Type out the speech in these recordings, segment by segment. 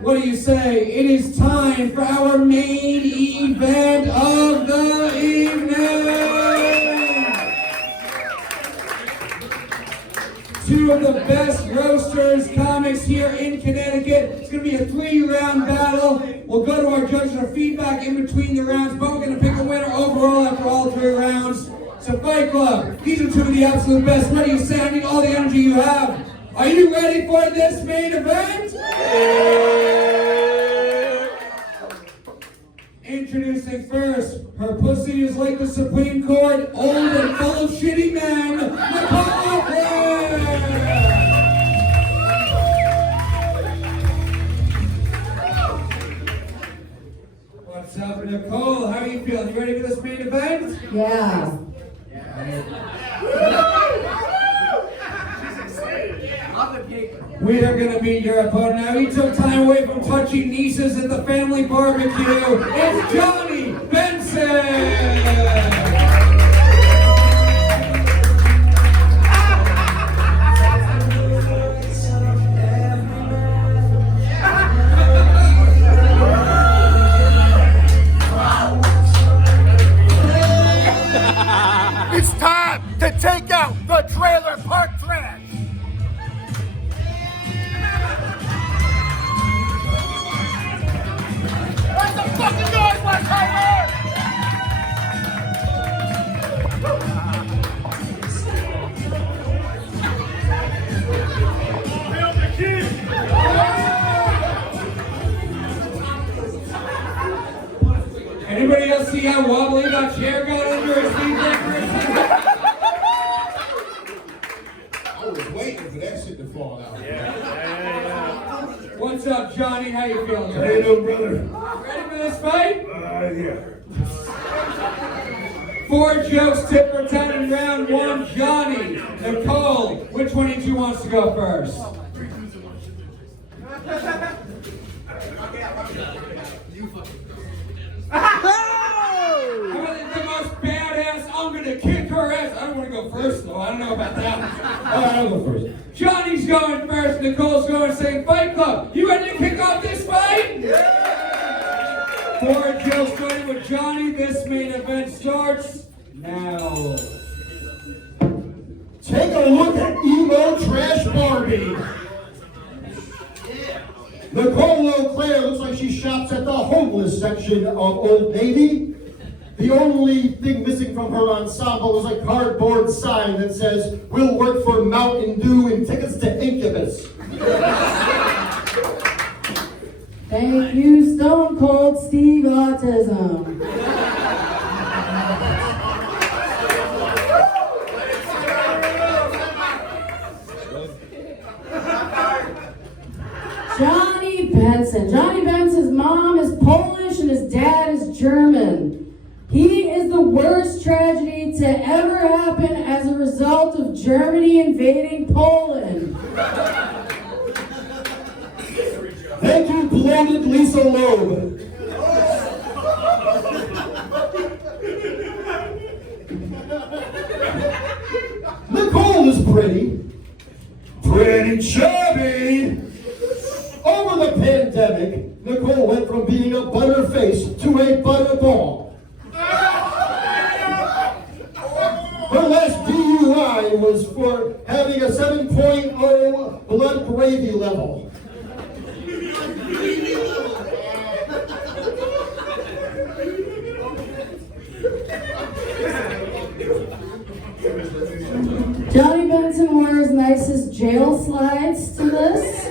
What do you say? It is time for our main event of the evening! Two of the best roasters comics here in Connecticut. It's going to be a 3-round battle. We'll go to our judges for feedback in between the rounds, but we're going to pick a winner overall after all 3 rounds. So Fight Club, these are 2 of the absolute best. What do you say? I need all the energy you have. Are you ready for this main event? Introducing first, her pussy is like the Supreme Court, old and full of shitty men, Nicole Pav! What's up, Nicole? How are you feeling? You ready for this main event? Yeah. We are going to meet your opponent now. He took time away from touching nieces at the family barbecue. It's Johnny Benson! It's time to take out the trailer park trash! Where's the fucking noise, West Hartford? Anybody else see how wobbly that chair got under his feet there? I was waiting for that shit to fall out. What's up, Johnny? How you feeling? How you doing, brother? Ready for this fight? Yeah. 4 jokes, tit for tat in round 1. Johnny, Nicole, which one of you 2 wants to go first? How about the most badass, I'm gonna kick her ass. I don't want to go first though, I don't know about that. I'll go first. Johnny's going first, Nicole's going second. Fight Club, you ready to kick off this fight? Yeah! 4 jokes starting with Johnny. This main event starts now. Take a look at emo trash Barbie. Nicole Leclerc looks like she shops at the homeless section of Old Navy. The only thing missing from her ensemble is a cardboard sign that says, "We'll work for Mountain Dew and tickets to Incubus." Thank you, Stone Cold Steve Autism. Johnny Benson. Johnny Benson's mom is Polish and his dad is German. He is the worst tragedy to ever happen as a result of Germany invading Poland. Thank you, bloated Lisa Loeb. Nicole is pretty chubby. Over the pandemic, Nicole went from being a butterface to a butterball. Her last DUI was for having a 7.0 blood gravy level. Johnny Benson wore his nicest jail slides to this.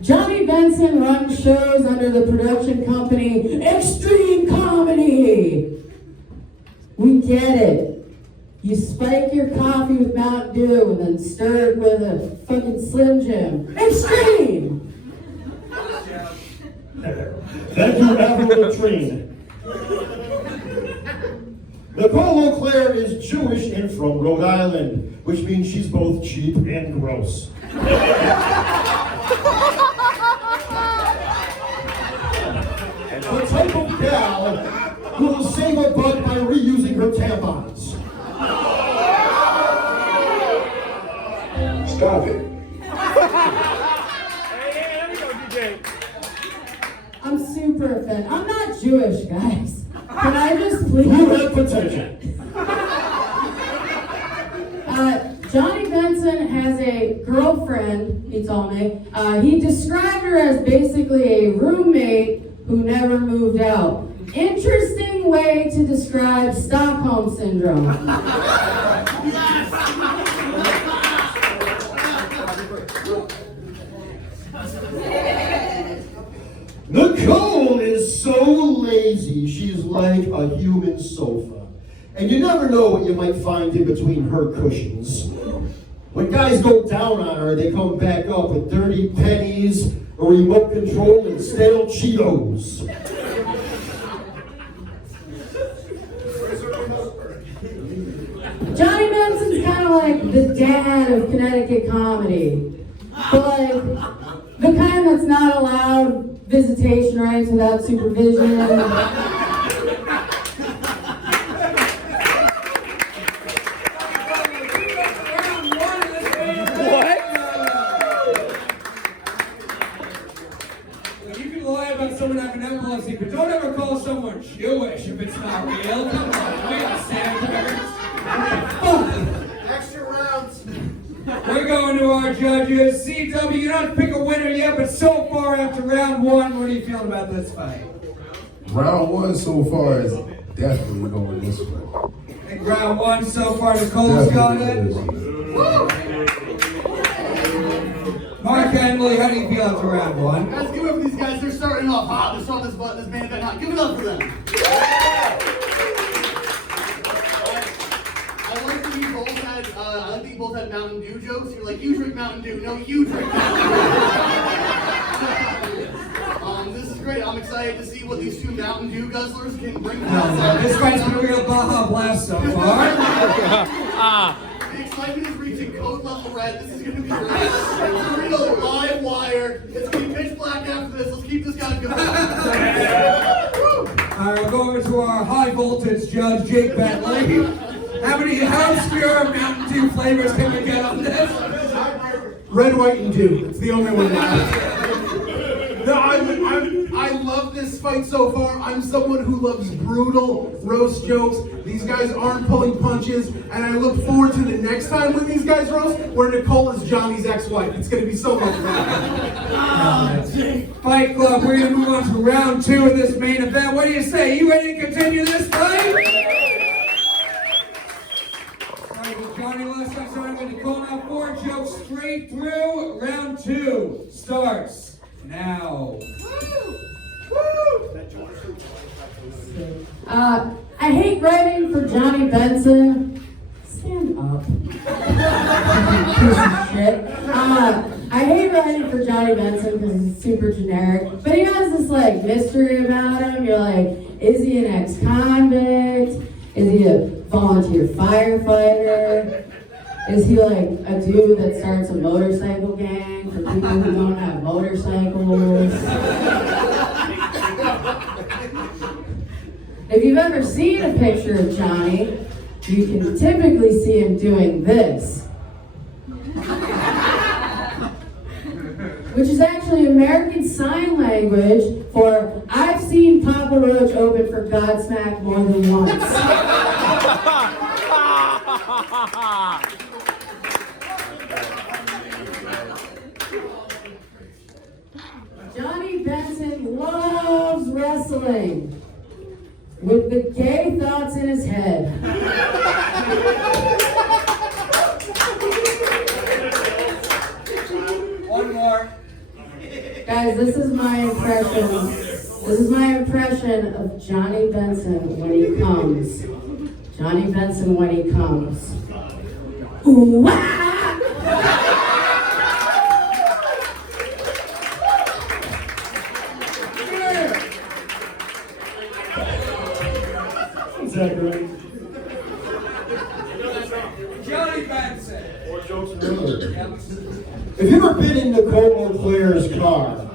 Johnny Benson runs shows under the production company Extreme Comedy. We get it. You spike your coffee with Mountain Dew and then stir it with a fucking Slim Jim. Extreme! Thank you, Avril Latrine. Nicole Leclerc is Jewish and from Rhode Island, which means she's both cheap and gross. The type of gal who will save a buck by reusing her tampons. Stop it. Hey, there we go, DJ. I'm super offended. I'm not Jewish, guys. Can I just please? You have potential. Johnny Benson has a girlfriend, he told me. He described her as basically a roommate who never moved out. Interesting way to describe Stockholm Syndrome. Nicole is so lazy, she's like a human sofa. And you never know what you might find in between her cushions. When guys go down on her, they come back up with dirty pennies, a remote control, and stale Cheetos. Johnny Benson's kind of like the dad of Connecticut comedy. But like, the kind that's not allowed visitation rights without supervision. You can lie about someone having epilepsy, but don't ever call someone Jewish if it's not real. Come on, we got standards. Extra rounds. We're going to our judges. CW, you don't pick a winner yet, but so far after round one, what are you feeling about this fight? Round one so far is definitely going this way. I think round one so far, Nicole's got it. Mark Henely, how do you feel after round one? Guys, give it up for these guys. They're starting off hot. They're starting this main event hot. Give it up for them. I like that you both had Mountain Dew jokes. You're like, you drink Mountain Dew. No, you drink Mountain Dew. This is great. I'm excited to see what these two Mountain Dew guzzlers can bring to us. This fight's been a real Baja Blast so far. The excitement is reaching code level red. This is going to be great. We're going to live wire. It's going to be pitch black after this. Let's keep this guy going. All right, we'll go over to our high voltage judge, Jake Bentley. How obscure Mountain Dew flavors can we get on this? Red, white, and dew. It's the only one that No, I love this fight so far. I'm someone who loves brutal roast jokes. These guys aren't pulling punches, and I look forward to the next time when these guys roast, where Nicole is Johnny's ex-wife. It's going to be so much fun. Fight Club, we're going to move on to round two of this main event. What do you say? You ready to continue this fight? Johnny, last time starting with Nicole. Now 4 jokes straight through. Round 2 starts now. I hate writing for Johnny Benson. Stand up. Piece of shit. I hate writing for Johnny Benson because he's super generic. But he has this like mystery about him. You're like, is he an ex-convict? Is he a volunteer firefighter? Is he like a dude that starts a motorcycle gang for people who don't have motorcycles? If you've ever seen a picture of Johnny, you can typically see him doing this. Which is actually American Sign Language for I've seen Papa Roach open for Godsmack more than once. Johnny Benson loves wrestling with the gay thoughts in his head. One more. Guys, this is my impression. This is my impression of Johnny Benson when he comes. Johnny Benson when he comes. Ooh, ah! Exactly. Johnny Benson. Have you ever been in Nicole Claire's car?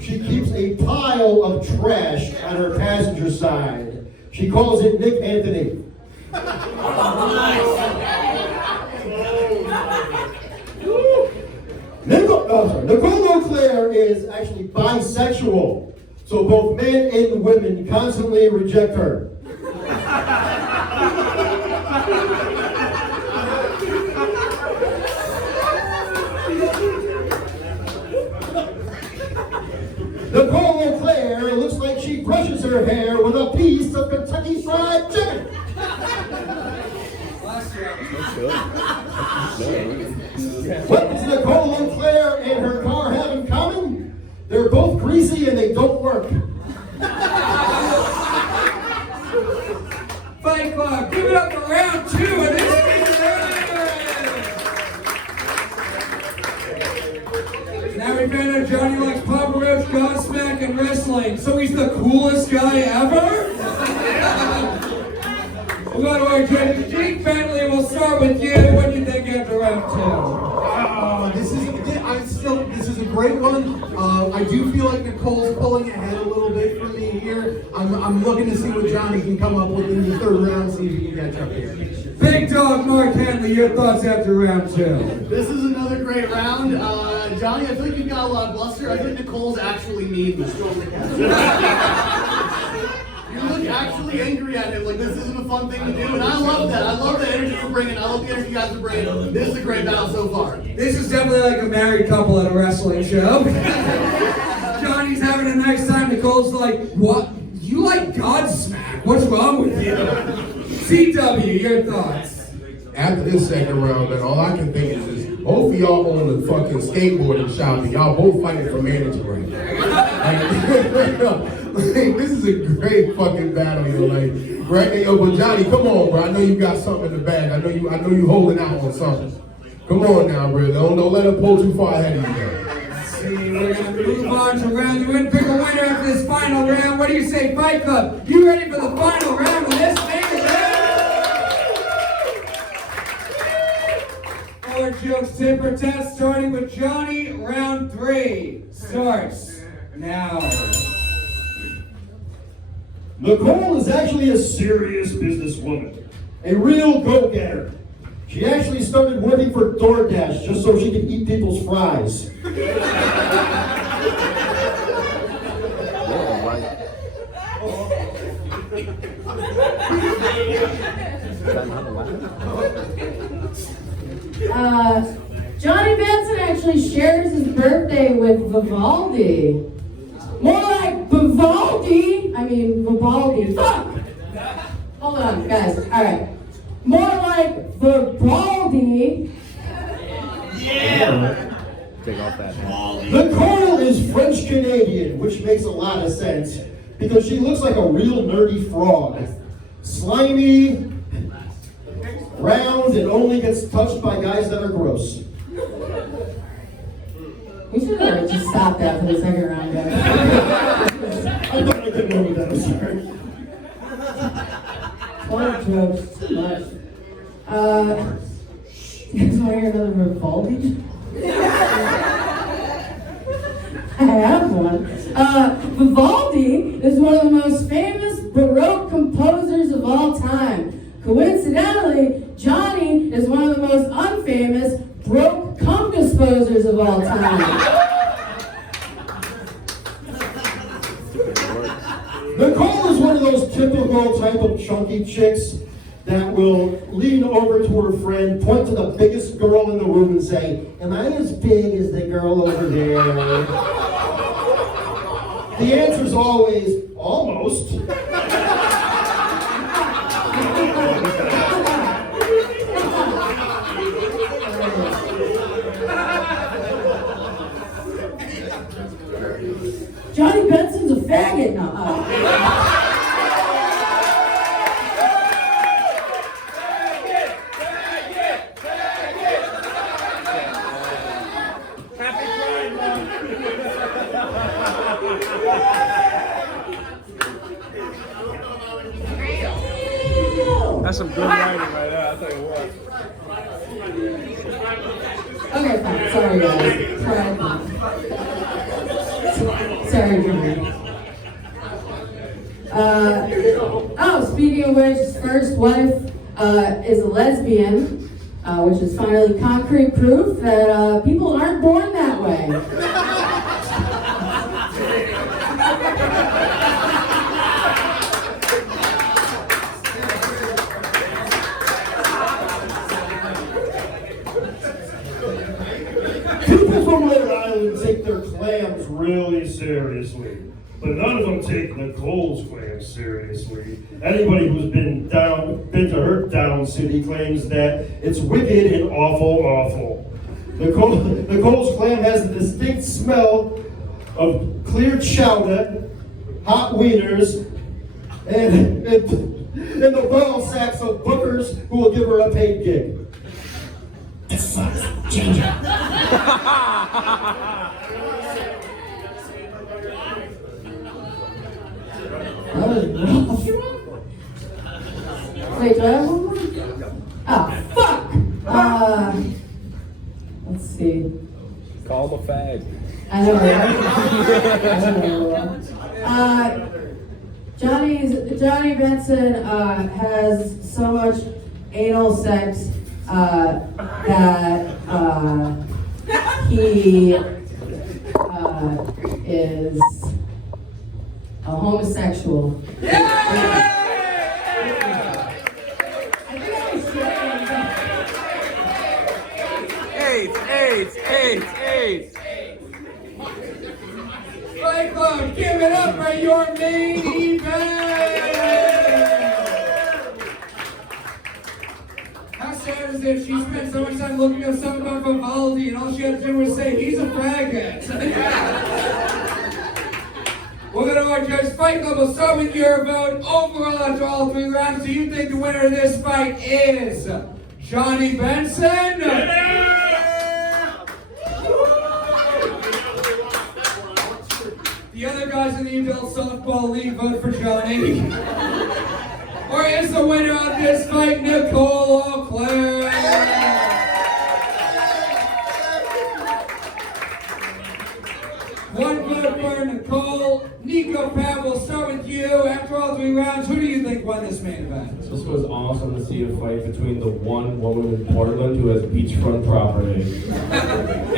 She keeps a pile of trash on her passenger side. She calls it Nick Anthony. I'm sorry. Nicole Leclerc is actually bisexual. So both men and women constantly reject her. Nicole Leclerc looks like she brushes her hair with a piece of Kentucky Fried Chicken. What does Nicole Leclerc and her car have in common? They're both greasy and they don't work. Fight Club, give it up for round 2 of this season. Now we've been to Johnny likes Papa Roach, Godsmack, and wrestling. So he's the coolest guy ever? We'll go to our judge, Jake Bentley. We'll start with you. What do you think after round 2? This is a great one. I do feel like Nicole's pulling ahead a little bit for me here. I'm looking to see what Johnny can come up with in the third round, see if he can catch up here. Big Dog Mark Henely, your thoughts after round 2? This is another great round. Johnny, I feel like you've got a lot of bluster. I think Nicole's actually mean. You look actually angry at him, like this isn't a fun thing to do, and I love that. I love the energy you're bringing. I love the energy you guys are bringing. This is a great battle so far. This is definitely like a married couple at a wrestling show. Johnny's having a nice time. Nicole's like, what? You like Godsmack? What's wrong with you? CW, your thoughts? After this second round, man, all I can think is both of y'all own a fucking skateboarding shop and y'all both fighting for manager right now. Like, this is a great fucking battle, yo. Like, right? Yo, but Johnny, come on, bro. I know you got something in the bag. I know you holding out on something. Come on now, bro. Don't let her pull too far ahead of you, man. We're going to move on to round 2 and pick a winner after this final round. What do you say, Fight Club? You ready for the final round of this thing? Four jokes, tip or test, starting with Johnny. Round 3 starts now. Nicole is actually a serious businesswoman, a real go-getter. She actually started working for DoorDash just so she could eat people's fries. Johnny Benson actually shares his birthday with Vivaldi. More like Vivaldi. I mean, Vivaldi. Fuck! Hold on, guys. All right. More like Vivaldi. Yeah! Nicole is French-Canadian, which makes a lot of sense because she looks like a real nerdy frog. Slimy, round, and only gets touched by guys that are gross. We should have just stopped after the second round, guys. I thought I could know that, I'm sorry. 20 jokes, too much. You guys want to hear another Vivaldi? I have one. Vivaldi is one of the most famous Baroque composers of all time. Coincidentally, Johnny is one of the most unfamous broke cum disposers of all time. Nicole is one of those typical type of chunky chicks that will lean over to her friend, point to the biggest girl in the room and say, "Am I as big as the girl over there?" The answer is always, "Almost." Johnny Benson's a faggot now. That's some good writing right there, I'll tell you what. Okay, fine. Sorry, guys. Sorry, Johnny. Speaking of which, his first wife is a lesbian. which is finally concrete proof that people aren't born that way. People from Rhode Island take their clams really seriously, but none of them take Nicole's clams seriously. Anybody who's been to her Down City claims that it's wicked and awful. Nicole's clam has a distinct smell of clear chowder, hot wieners, and the bottle sacks of bookers who will give her a paid gig. This sucks. Ginger. Wait, do I have one more? Oh, fuck! Let's see. Call him a fag. I know, right? Johnny Benson has so much anal sex that he is a homosexual. AIDS. Fight Club, give it up for your main event! How sad is it? She spent so much time looking up something about Vivaldi and all she had to do was say, he's a faggot. We're going to our judge. Fight Club will start with your vote overall after all 3 rounds. Do you think the winner of this fight is Johnny Benson? The other guys in the adult softball league vote for Johnny. Or is the winner of this fight Nicole O'Clair? One vote for Nicole. Niko Pav, we'll start with you. After all 3 rounds, who do you think won this main event? This was awesome to see a fight between the one woman in Portland who has beachfront property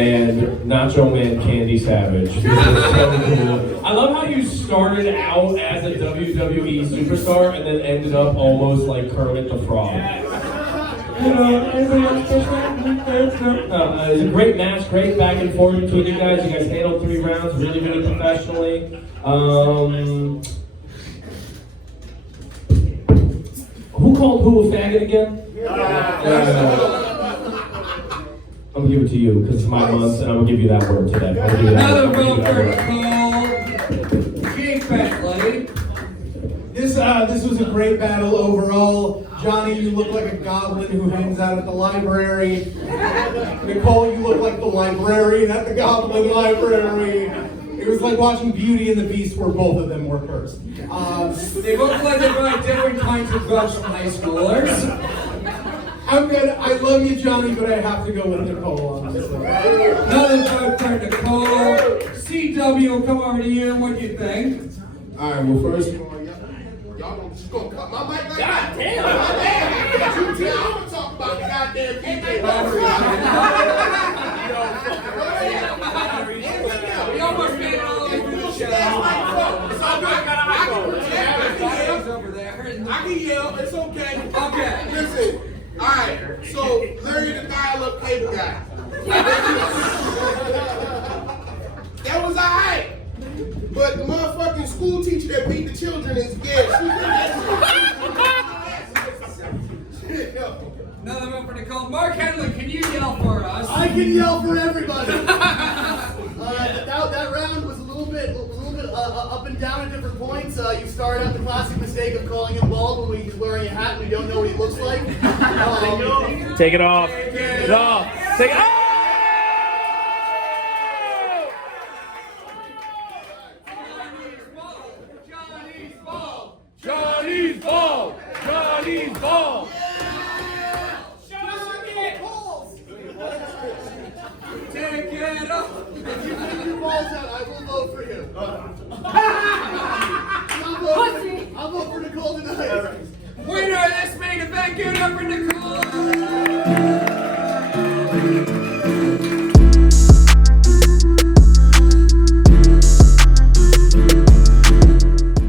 and Nacho Man Candy Savage. This was so cool. I love how you started out as a WWE superstar and then ended up almost like Kermit the Frog. It was a great match, great back and forth between you guys. You guys handled 3 rounds really, really professionally. Who called who a faggot again? I'm gonna give it to you because it's my month, and I'm gonna give you that word today. Another vote for Nicole. Jake Bentley. This was a great battle overall. Johnny, you look like a goblin who hangs out at the library. Nicole, you look like the librarian at the Goblin Library. It was like watching Beauty and the Beast where both of them were cursed. They both like they buy different kinds of drugs from high schoolers. I'm good. I love you, Johnny, but I have to go with Nicole on this one. Another vote for Nicole. CW, will come over to you. What do you think? All right, well, first of all, Y'all just gonna cut my mic like that? God damn! I'm gonna talk about the goddamn DJ. We almost made it all the way through the show. It's all good. I He's over there. can yell. It's okay. Okay. Listen. All right. So Larry the dial-up cable guy. That was all right. But the motherfucking school teacher that beat the children is dead. Another vote for Nicole. Mark Henely, can you yell for us? I can yell for everybody. That round was a little bit up and down at different points. You started out the classic mistake of calling him bald when he's wearing a hat and we don't know what he looks like. Take it off. Take it off. Take it off. Johnny's ball! Johnny's ball! Take it up! If you put your balls out, I will vote for you. I'll vote for Nicole tonight. Winner of this main event, give it up for Nicole!